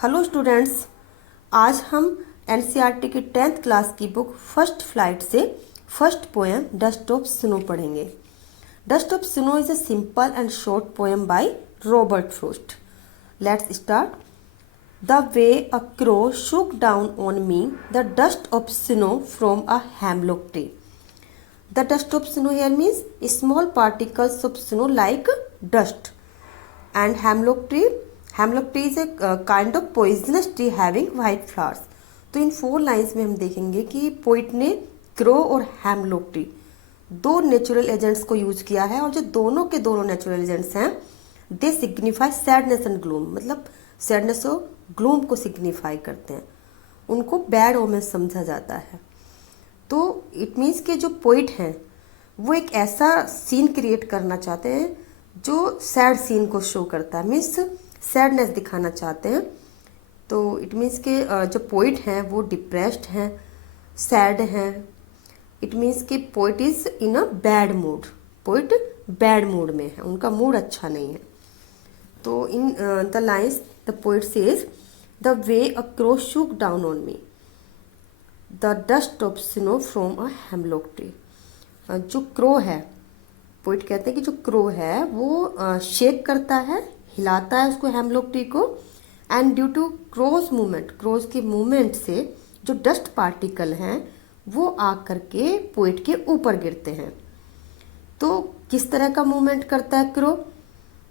Hello students, आज हम NCERT की 10th क्लास की बुक फर्स्ट फ्लाइट से first poem dust of snow पढ़ेंगे। Dust of snow is a simple and short poem by Robert Frost. Let's start. The way a crow shook down on me the dust of snow from a hemlock tree. The dust of snow here means small particles of snow like dust. And hemlock tree is a kind of poisonous tree having white flowers. तो इन 4 lines में हम देखेंगे कि poet ने crow और hemlock tree दो natural agents को use किया है, और जो दोनों के दोनों नेचुरल एजेंट्स हैं दे सिग्निफाई सैडनेस एंड ग्लूम, मतलब सैडनेस और ग्लूम को सिग्निफाई करते हैं, उनको बैड ओमेन समझा जाता है। तो इट मीन्स कि जो पोइट हैं वो एक ऐसा सीन क्रिएट करना चाहते हैं जो सैड सीन को शो करता है, मीन्स सैडनेस दिखाना चाहते हैं। तो इट मीन्स के जो पोइट हैं वो डिप्रेस्ड हैं, सैड हैं। इट मीन्स कि poet is in a bad mood, poet bad mood में है, उनका मूड अच्छा नहीं है। तो in the lines the poet says the way a crow shook down on me the dust of snow from a hemlock tree. जो crow है, poet कहते हैं कि जो क्रो है वो शेक करता है, हिलाता है उसको, हेमलॉक ट्री को, and due to crows movement, crows के मूवमेंट से जो डस्ट पार्टिकल हैं वो आकर के पोइट के ऊपर गिरते हैं। तो किस तरह का मूवमेंट करता है क्रो?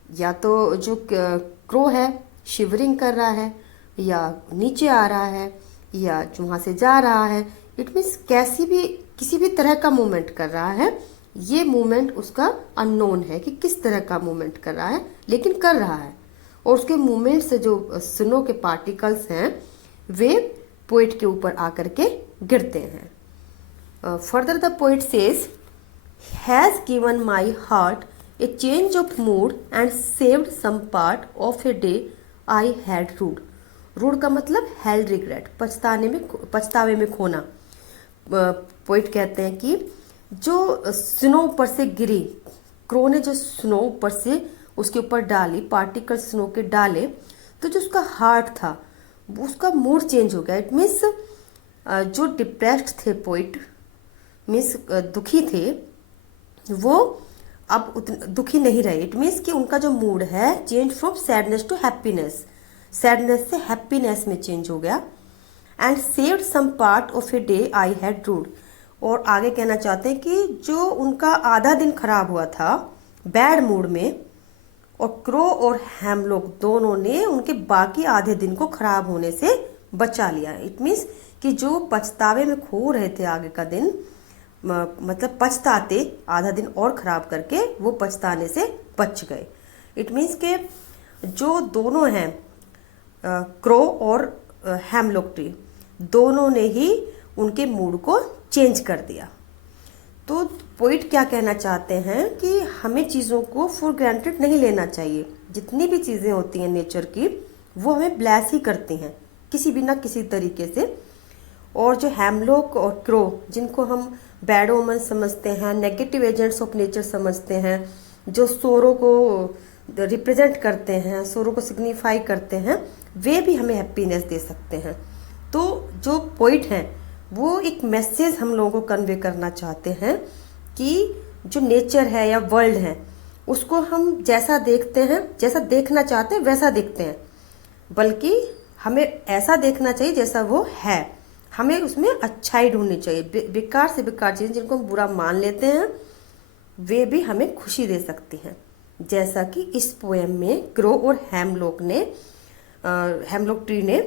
या तो जो क्रो है शिवरिंग कर रहा है, या नीचे आ रहा है, या वहाँ से जा रहा है। इट मीन्स किसी भी तरह का मूवमेंट कर रहा है। ये मूवमेंट उसका अननोन है कि किस तरह का मूवमेंट कर रहा है, लेकिन कर रहा है। और उसके मूवमेंट से जो स्नो के पार्टिकल्स हैं वे पोइट के ऊपर आकर के गिरते हैं। Further the poet says has given my heart a change of mood and saved some part of a day I had rued. Rued का मतलब हेल्ड रिग्रेट, पछतावे में खोना। पोइट कहते हैं कि जो स्नो ऊपर से गिरी, क्रो ने जो स्नो ऊपर से उसके ऊपर डाली, पार्टिकल स्नो के डाले, तो जो उसका हार्ट था उसका मूड चेंज हो गया। इट मीन्स जो डिप्रेस्ड थे पोइट, मीन्स दुखी थे, वो अब उतने दुखी नहीं रहे। इट मीन्स कि उनका जो मूड है change from sadness to happiness, sadness से हैप्पीनेस में चेंज हो गया। And saved some part of a day I had rued. और आगे कहना चाहते हैं कि जो उनका आधा दिन खराब हुआ था बैड मूड में, और क्रो और हेमलॉक दोनों ने उनके बाकी आधे दिन को खराब होने से बचा लिया। इट मीन्स कि जो पछतावे में खो रहे थे आगे का दिन, मतलब पछताते, आधा दिन और खराब करके वो पछताने से बच गए। इट मीन्स के जो दोनों हैं क्रो और हेमलॉक ट्री, दोनों ने ही उनके मूड को चेंज कर दिया। तो पोइट क्या कहना चाहते हैं कि हमें चीज़ों को फॉर ग्रांटेड नहीं लेना चाहिए। जितनी भी चीज़ें होती हैं नेचर की वो हमें ब्लेस ही करती हैं किसी भी ना किसी तरीके से। और जो हेमलॉक और क्रो जिनको हम बैड ओमन समझते हैं, नेगेटिव एजेंट्स ऑफ नेचर समझते हैं, जो सोरो को रिप्रेजेंट करते हैं, सोरो को सिग्निफाई करते हैं, वे भी हमें हैप्पीनेस दे सकते हैं। तो जो पोइट हैं वो एक मैसेज हम लोगों को कन्वे करना चाहते हैं कि जो नेचर है या वर्ल्ड है उसको हम जैसा देखते हैं, जैसा देखना चाहते हैं वैसा देखते हैं, बल्कि हमें ऐसा देखना चाहिए जैसा वो है। हमें उसमें अच्छाई ढूंढनी चाहिए। बेकार से बेकार चीज़ें जिनको हम बुरा मान लेते हैं वे भी हमें खुशी दे सकती हैं, जैसा कि इस पोएम में क्रो और हेमलॉक ट्री ने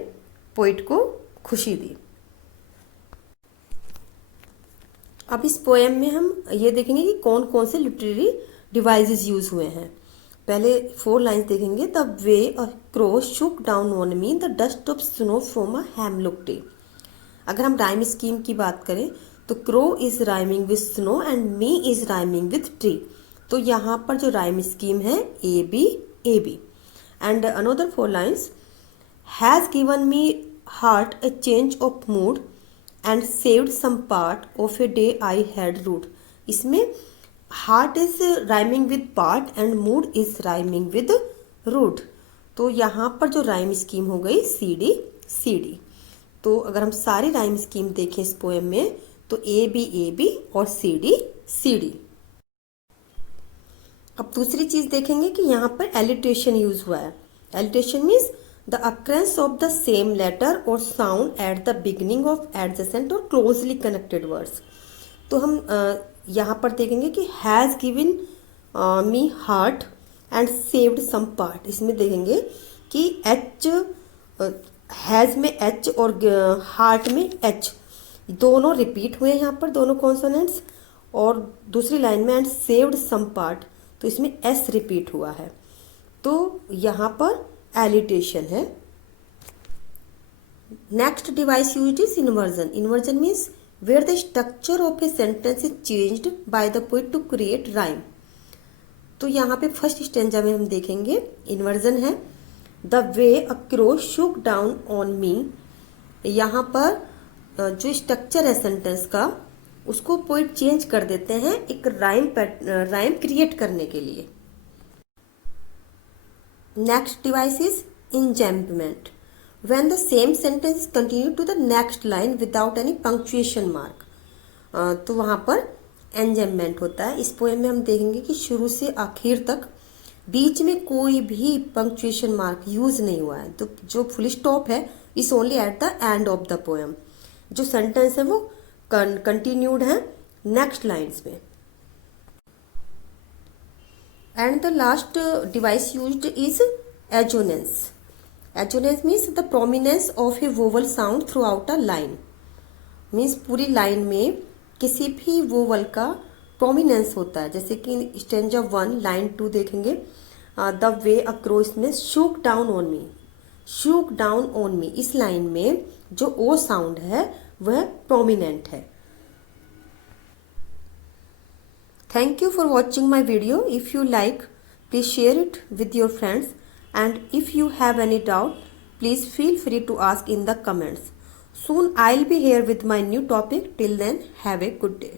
पोइट को खुशी दी। अब इस पोएम में हम ये देखेंगे कि कौन कौन से लिटरेरी डिवाइसेस यूज हुए हैं। पहले 4 लाइन्स देखेंगे। The way a crow shook down on me the dust of snow from a hemlock tree. अगर हम राइम स्कीम की बात करें तो crow is rhyming with snow and me is rhyming with tree. तो यहाँ पर जो राइम स्कीम है A B. And another 4 lines has given me heart a change of mood and saved some part of a day I had rude. इसमें heart is rhyming with part and mood is rhyming with rued. तो यहाँ पर जो rhyme scheme हो गई C D C D. तो अगर हम सारी राइम स्कीम देखें इस पोएम में तो ए बी और सी डी। अब दूसरी चीज देखेंगे कि यहाँ पर एलिट्रेशन यूज हुआ है। Alliteration means the occurrence of the same letter और sound at the beginning of adjacent और क्लोजली कनेक्टेड वर्ड्स। तो हम यहाँ पर देखेंगे कि has given me heart and saved some part. इसमें देखेंगे कि एच, हैज़ में एच और हार्ट में एच दोनों रिपीट हुए यहाँ पर, दोनों कॉन्सोनेंट्स। और दूसरी लाइन में एंड सेव्ड सम पार्ट, तो इसमें एस रिपीट हुआ है। तो यहाँ पर एलिटेशन है। Next device used is inversion. Inversion means where the structure of a sentence is changed by the poet to create rhyme. तो यहाँ पे फर्स्ट स्टेंजा में हम देखेंगे इन्वर्जन है। The way a crow Shuk down on मी। यहाँ पर जो स्ट्रक्चर है सेंटेंस का उसको पोएट चेंज कर देते हैं एक राइम क्रिएट करने के लिए। Next device is enjambment. When the same sentence continue to the next line without any punctuation mark, तो वहां पर एंजैम्पमेंट होता है। इस पोएम में हम देखेंगे कि शुरू से आखिर तक बीच में कोई भी पंक्चुएशन मार्क यूज नहीं हुआ है। तो जो फुल स्टॉप है is only at the end of the poem. जो सेंटेंस है वो कंटिन्यूड है नेक्स्ट लाइन्स में। And the last device used is assonance. Assonance means the prominence of A vowel sound through out a line. Means पूरी line में किसी भी vowel का प्रोमिनेंस होता है। जैसे कि स्टेंजा 1 लाइन 2 देखेंगे, द वे अ क्रो, इसमें shook down on me, shook down on मी, इस लाइन में जो ओ साउंड है वह प्रोमिनेंट है। Thank you for watching my video. If you like please share it with your friends, and if you have any doubt please feel free to ask in the comments. Soon I'll be here with my new topic. Till then, have a good day.